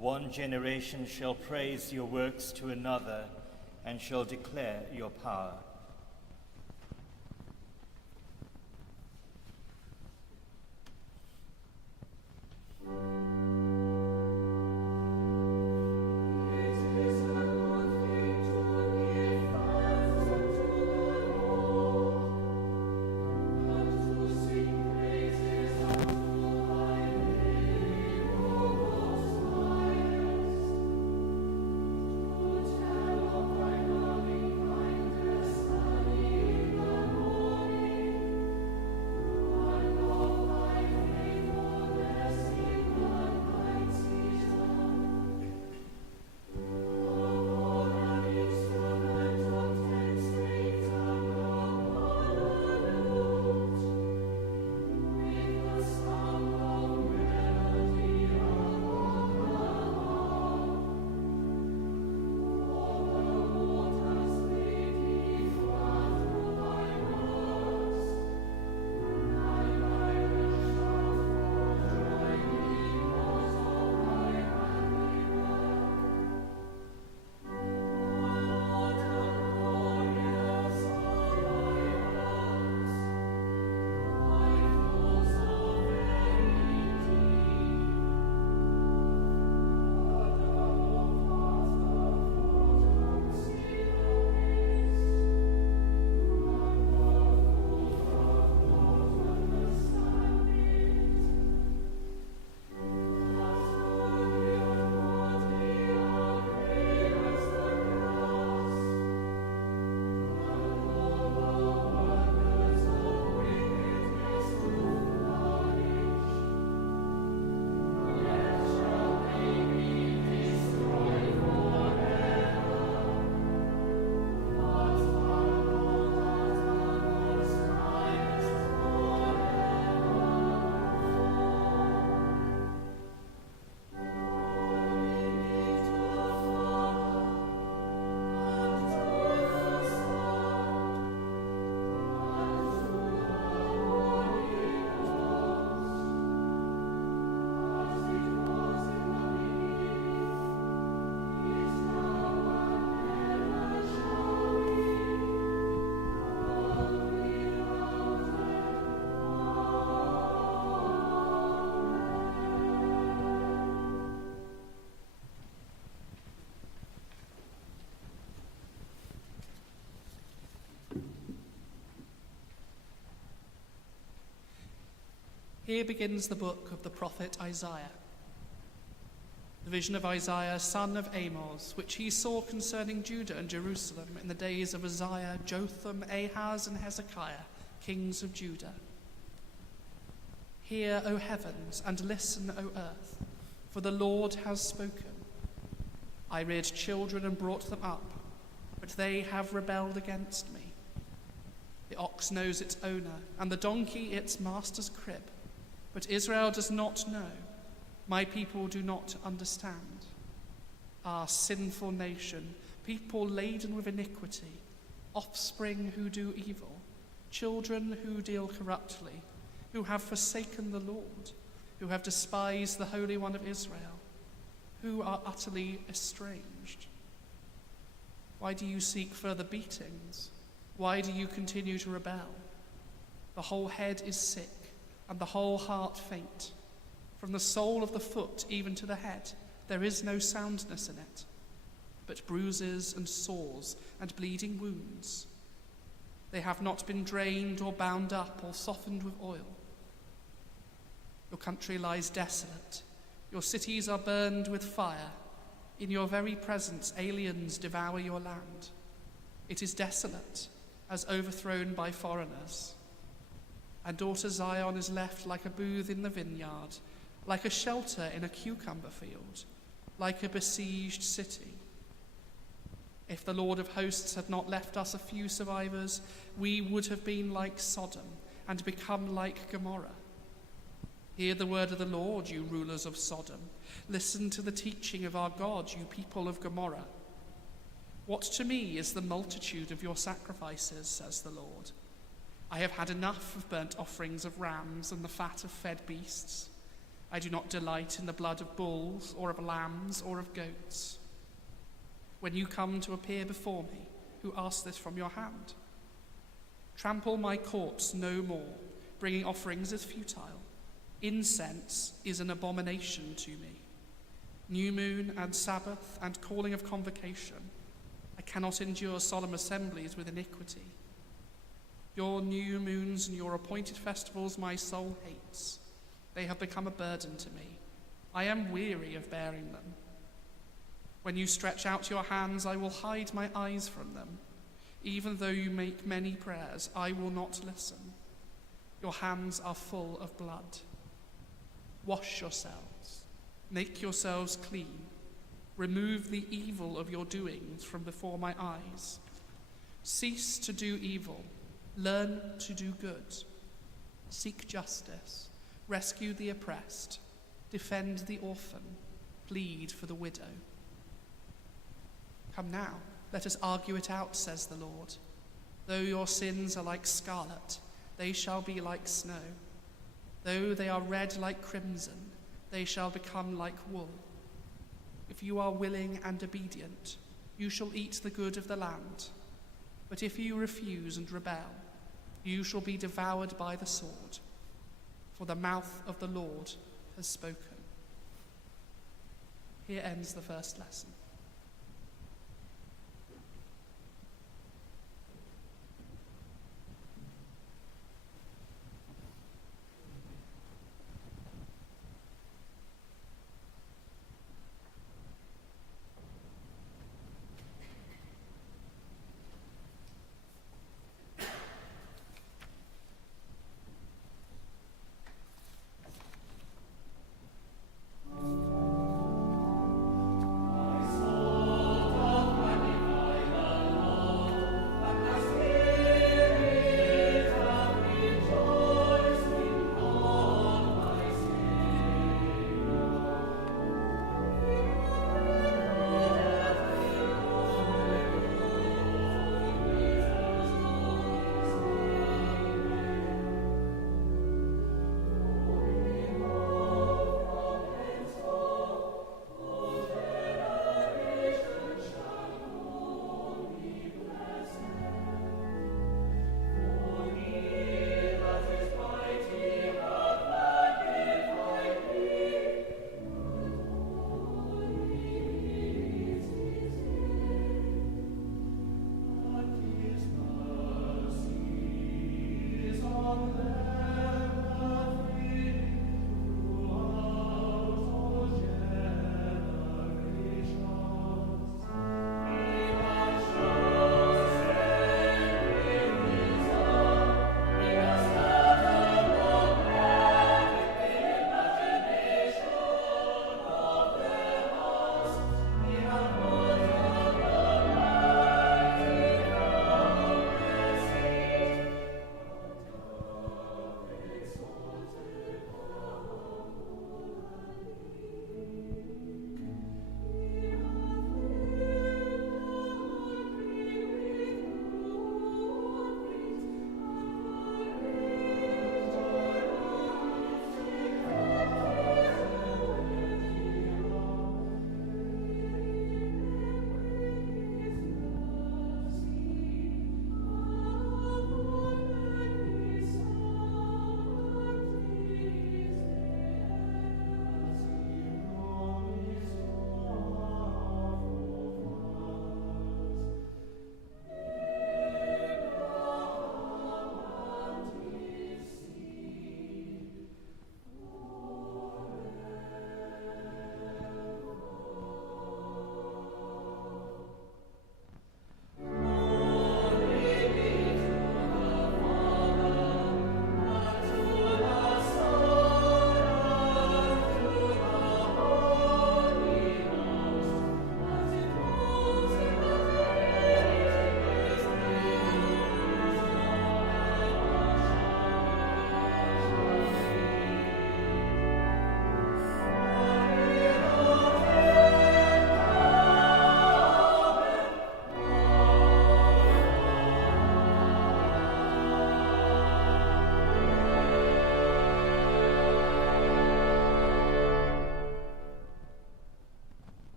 One generation shall praise your works to another and shall declare your power. Here begins the book of the prophet Isaiah. The vision of Isaiah, son of Amos, which he saw concerning Judah and Jerusalem in the days of Uzziah, Jotham, Ahaz, and Hezekiah, kings of Judah. Hear, O heavens, and listen, O earth, for the Lord has spoken. I reared children and brought them up, but they have rebelled against me. The ox knows its owner, and the donkey its master's crib, but Israel does not know. My people do not understand. Ah, sinful nation, people laden with iniquity, offspring who do evil, children who deal corruptly, who have forsaken the Lord, who have despised the Holy One of Israel, who are utterly estranged. Why do you seek further beatings? Why do you continue to rebel? The whole head is sick, and the whole heart faint. From the sole of the foot even to the head, there is no soundness in it, but bruises and sores and bleeding wounds. They have not been drained or bound up or softened with oil. Your country lies desolate. Your cities are burned with fire. In your very presence, aliens devour your land. It is desolate, as overthrown by foreigners. and daughter Zion is left like a booth in the vineyard, like a shelter in a cucumber field, like a besieged city. If the Lord of hosts had not left us a few survivors, we would have been like Sodom and become like Gomorrah. Hear the word of the Lord, you rulers of Sodom. Listen to the teaching of our God, you people of Gomorrah. What to me is the multitude of your sacrifices, says the Lord. I have had enough of burnt offerings of rams and the fat of fed beasts. I do not delight in the blood of bulls or of lambs or of goats. When you come to appear before me, who asked this from your hand? Trample my courts no more, bringing offerings is futile. Incense is an abomination to me. New moon and Sabbath and calling of convocation. I cannot endure solemn assemblies with iniquity. Your new moons and your appointed festivals my soul hates. They have become a burden to me. I am weary of bearing them. When you stretch out your hands, I will hide my eyes from them. Even though you make many prayers, I will not listen. Your hands are full of blood. Wash yourselves. Make yourselves clean. Remove the evil of your doings from before my eyes. Cease to do evil. Learn to do good. Seek justice. Rescue the oppressed. Defend the orphan. Plead for the widow. Come now, let us argue it out, says the Lord. Though your sins are like scarlet, they shall be like snow. Though they are red like crimson, they shall become like wool. If you are willing and obedient, you shall eat the good of the land. But if you refuse and rebel, you shall be devoured by the sword. For the mouth of the Lord has spoken. Here ends the first lesson.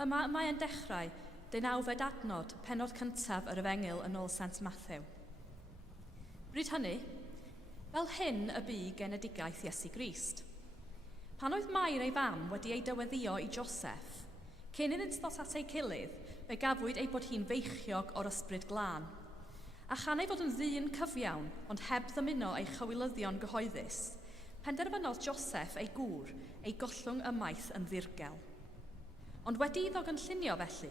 Yma mae yn dechrau 19 adnod pennod cyntaf yr Efengyl yn ôl Sant Matthew. Bryd hynny, fel hyn y bu genedigaeth Iesu Grist. Pan oedd Mair ei fam wedi ei dyweddio i Joseph, cyn iddynt ddod at ei gilydd, fe gafwyd ei bod hi'n feichiog o'r ysbryd glân. A chan ei fod yn ddyn cyfiawn, ond heb ddymuno ei chywilyddion gyhoeddus, penderfynodd Joseph ei gŵr ei gollwng ymaith yn ddirgel. Ond wedi iddo gynllunio felly,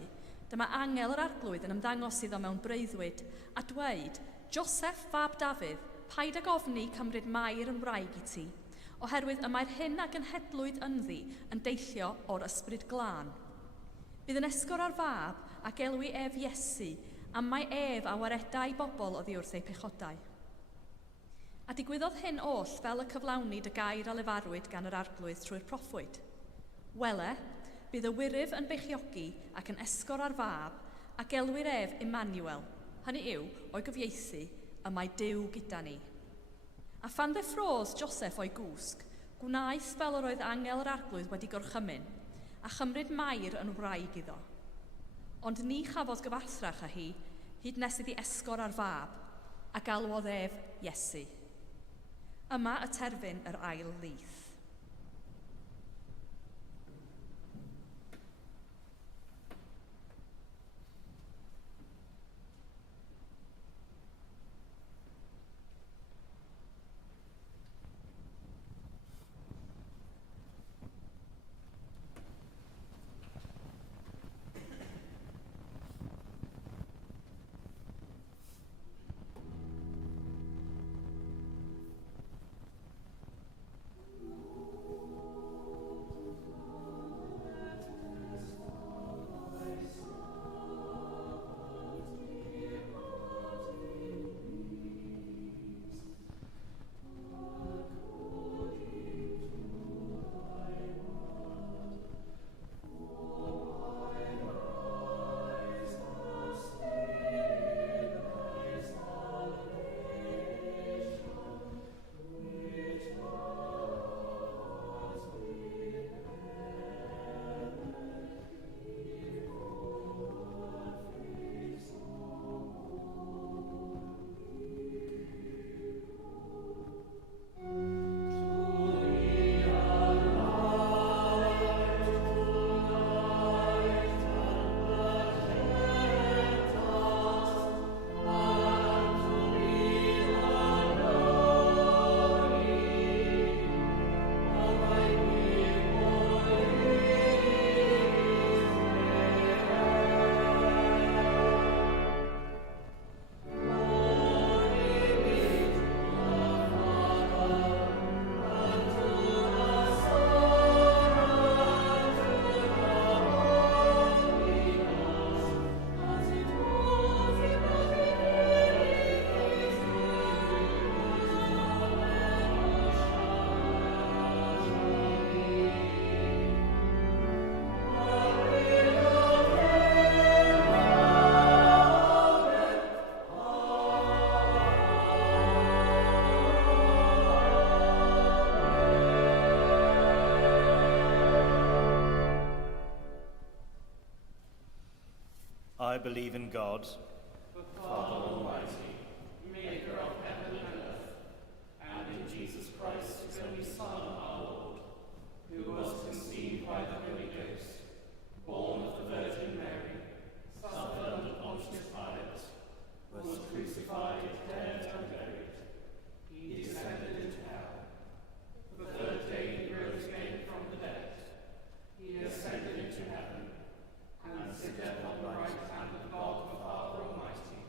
dyma angel yr arglwydd yn ymddangos iddo mewn breuddwyd a dweud, Joseph fab Dafydd, paid ag ofni cymryd Mair yn wraig i ti, oherwydd y mae'r hyn a gynhedlwyd ynddi yn deillio o'r ysbryd glân. Bydd yn esgor ar fab a gelwi ef Iesu, am mae ef a waredau bobl oddi wrth ei pechodau. A digwyddodd hyn oll fel y cyflawnid y gair a lefarwyd gan yr arglwydd trwy'r proffwyd. Wele, bydd y wyryf yn beichiogi ac yn esgor ar fab, a gelwir ef Emmanuel, hynny yw, o'i gyfieithu, y mae Duw gyda ni. A phan ddeffrodd Joseph o'i gwsg, gwnaeth fel yr oedd angel yr arglwydd wedi gorchymyn, a chymryd Mair yn wraig iddo. Ond ni chafodd gyfarthrach â hi, hyd nes iddi esgor ar fab, a galwodd ef Iesu. Yma y terfyn yr ail lith. I believe in God, the Father Almighty, maker of heaven and earth, and in Jesus Christ, his only Son, our Lord, who was conceived by the Holy Ghost, born of the Virgin Mary, suffered under Pontius Pilate, was crucified, dead, and buried. He descended into hell. The third day he rose again from the dead. He ascended into heaven, and sitteth on the right hand of God the Father Almighty.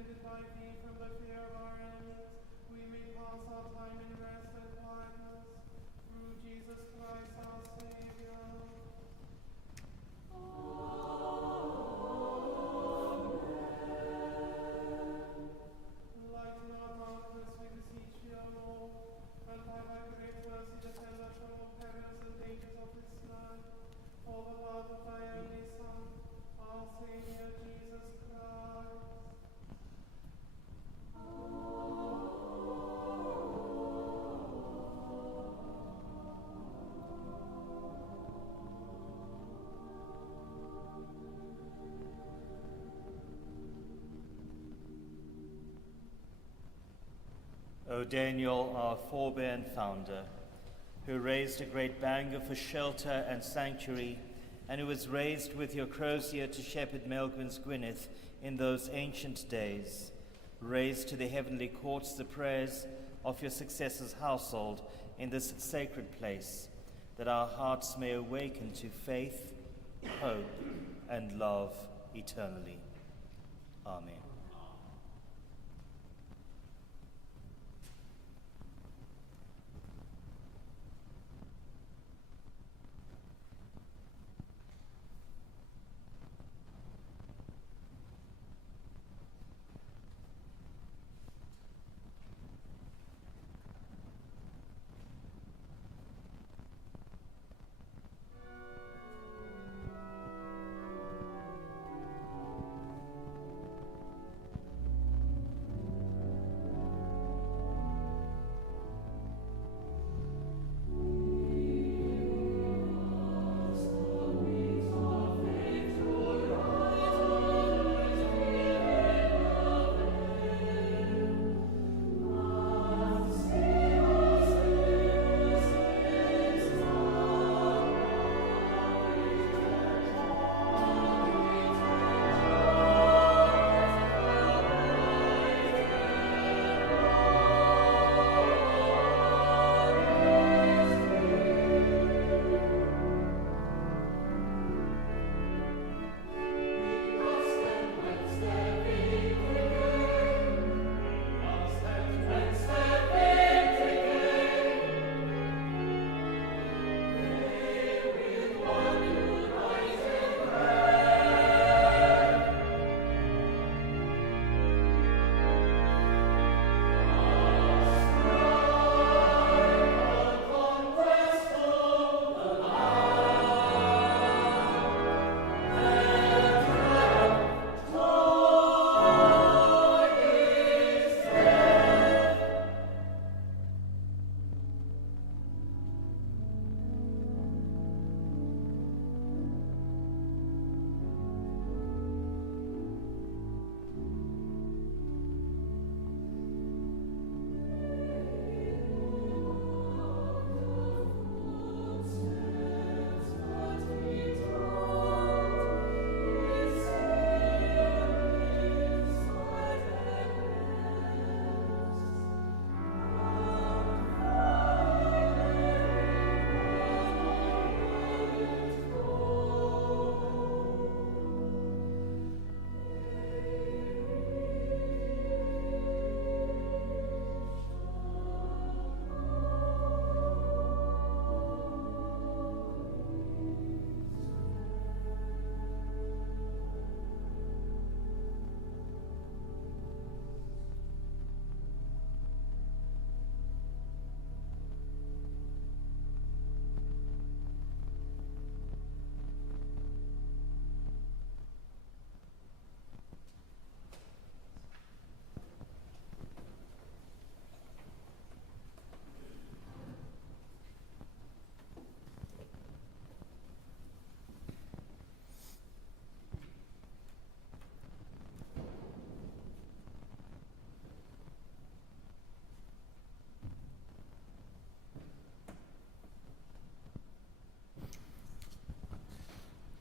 defended by thee from the fear of our enemies, we may pass our time in rest and quietness. Through Jesus Christ our Saviour. Lighten our darkness, we beseech thee, O Lord, and by thy great mercy defend us from all perils and dangers of this life, for the love of thy only Son, our Saviour Jesus Christ. O Daniel, our forebear and founder, who raised a great banger for shelter and sanctuary, and who was raised with your crozier to shepherd Melgwyn's Gwynedd in those ancient days, raise to the heavenly courts the prayers of your successor's household in this sacred place, that our hearts may awaken to faith, hope, and love eternally. Amen.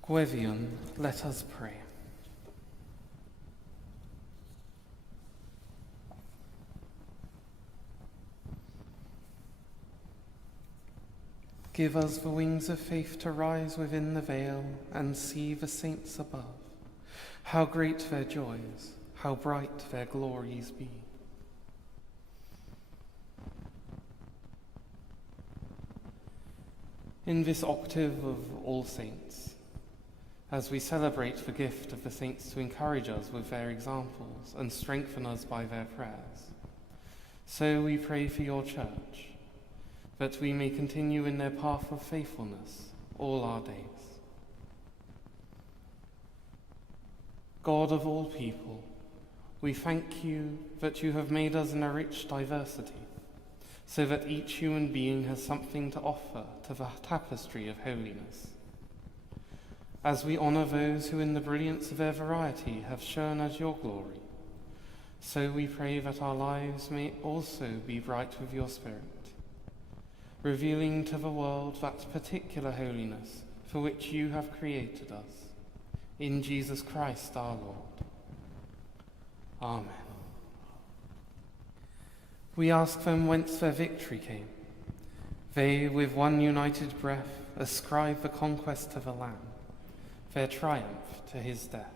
Gwenffrewi, let us pray. Give us the wings of faith to rise within the veil and see the saints above. How great their joys, how bright their glories be. In this octave of All Saints, as we celebrate the gift of the saints to encourage us with their examples and strengthen us by their prayers, so we pray for your church, that we may continue in their path of faithfulness all our days. God of all people, we thank you that you have made us in a rich diversity, so that each human being has something to offer to the tapestry of holiness. As we honour those who in the brilliance of their variety have shown us your glory, so we pray that our lives may also be bright with your Spirit, revealing to the world that particular holiness for which you have created us, in Jesus Christ our Lord. Amen. We ask them whence their victory came. They, with one united breath, ascribe the conquest to the Lamb, their triumph to his death.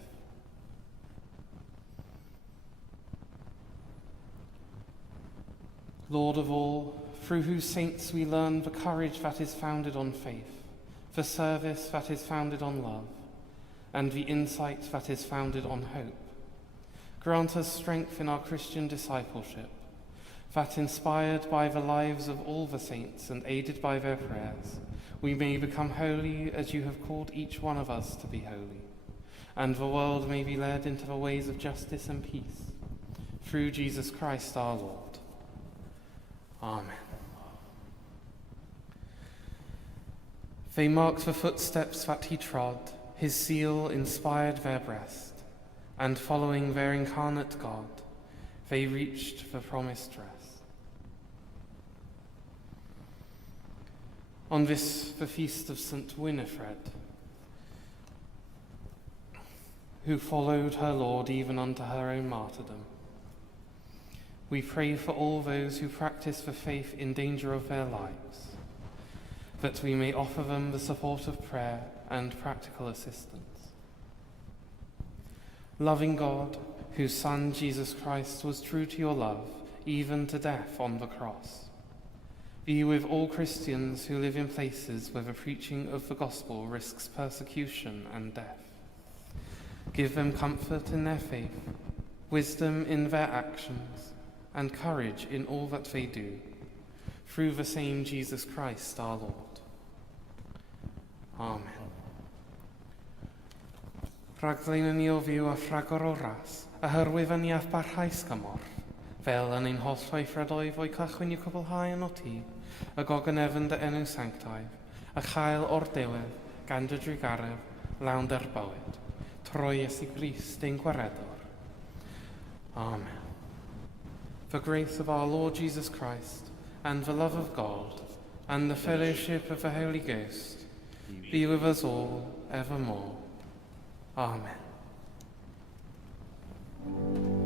Lord of all, through whose saints we learn the courage that is founded on faith, the service that is founded on love, and the insight that is founded on hope, grant us strength in our Christian discipleship, that inspired by the lives of all the saints and aided by their prayers, we may become holy as you have called each one of us to be holy, and the world may be led into the ways of justice and peace. Through Jesus Christ our Lord. Amen. They marked the footsteps that he trod, his seal inspired their breast, and following their incarnate God, they reached the promised rest. On this, the feast of St. Winifred, who followed her Lord even unto her own martyrdom, we pray for all those who practice the faith in danger of their lives, that we may offer them the support of prayer and practical assistance. Loving God, whose Son, Jesus Christ, was true to your love, even to death on the cross, be with all Christians who live in places where the preaching of the gospel risks persecution and death. Give them comfort in their faith, wisdom in their actions, and courage in all that they do, through the same Jesus Christ our Lord. Amen. Rhagdlein ni o fyw a phragor o ras, a hyrwyf ni ath barhaus gymorth, fel yn ein holl weithredoedd o'i cychwyn i'w cwblhau yn o ti, y gogan efn dy enw sanctaidd, a chael o'r dewedd, gan dy drigaref, lawn dy'r bywyd, troi Iesu Grist ein gwaredwr. Amen. The grace of our Lord Jesus Christ, and the love of God, and the fellowship of the Holy Ghost, be with us all evermore. Amen. Amen.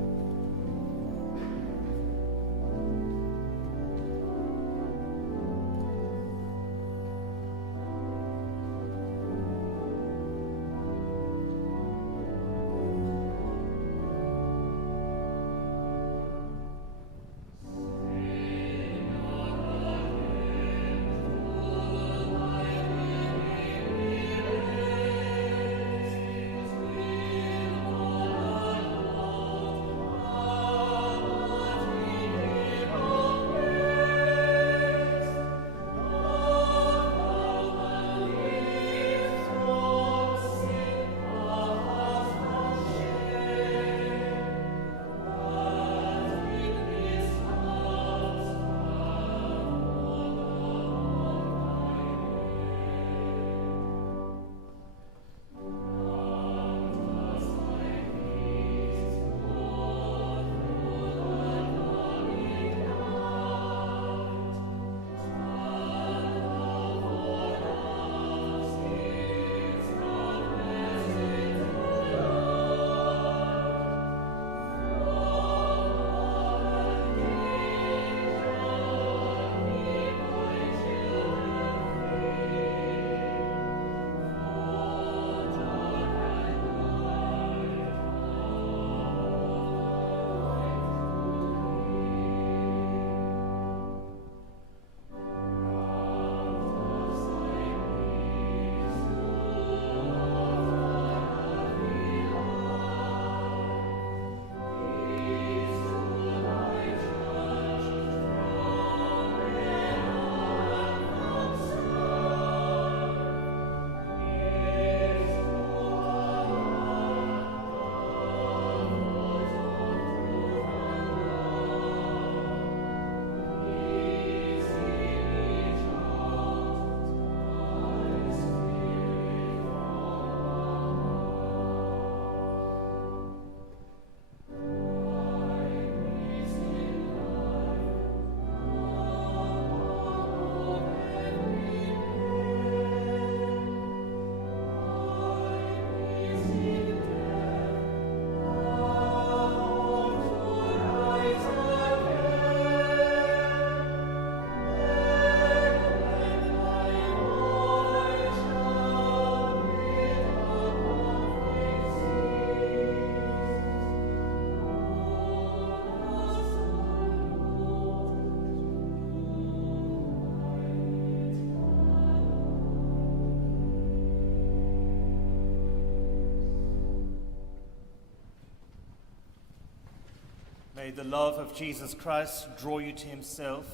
May the love of Jesus Christ draw you to himself.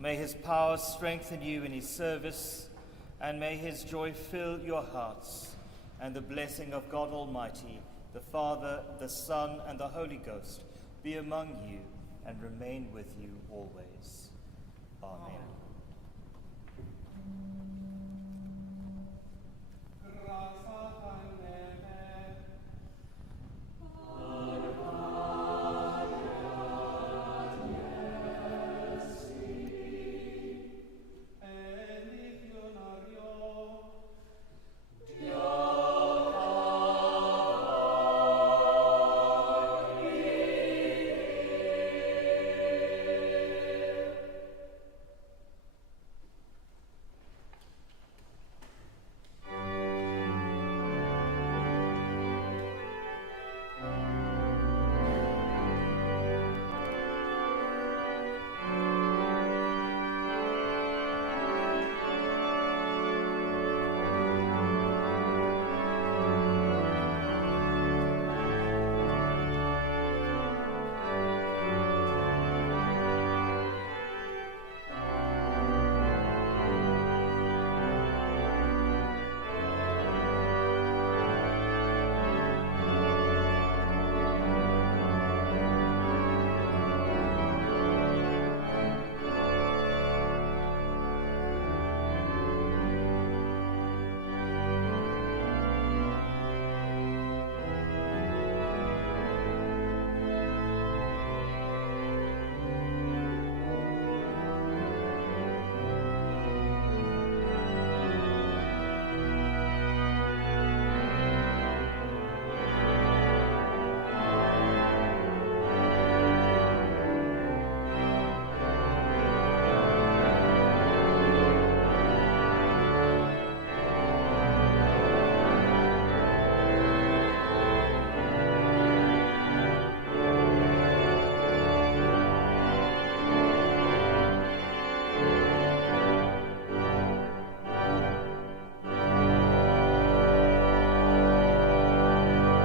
May his power strengthen you in his service, and may his joy fill your hearts. And the blessing of God Almighty, the Father, the Son, and the Holy Ghost be among you and remain with you always. Amen. Grazie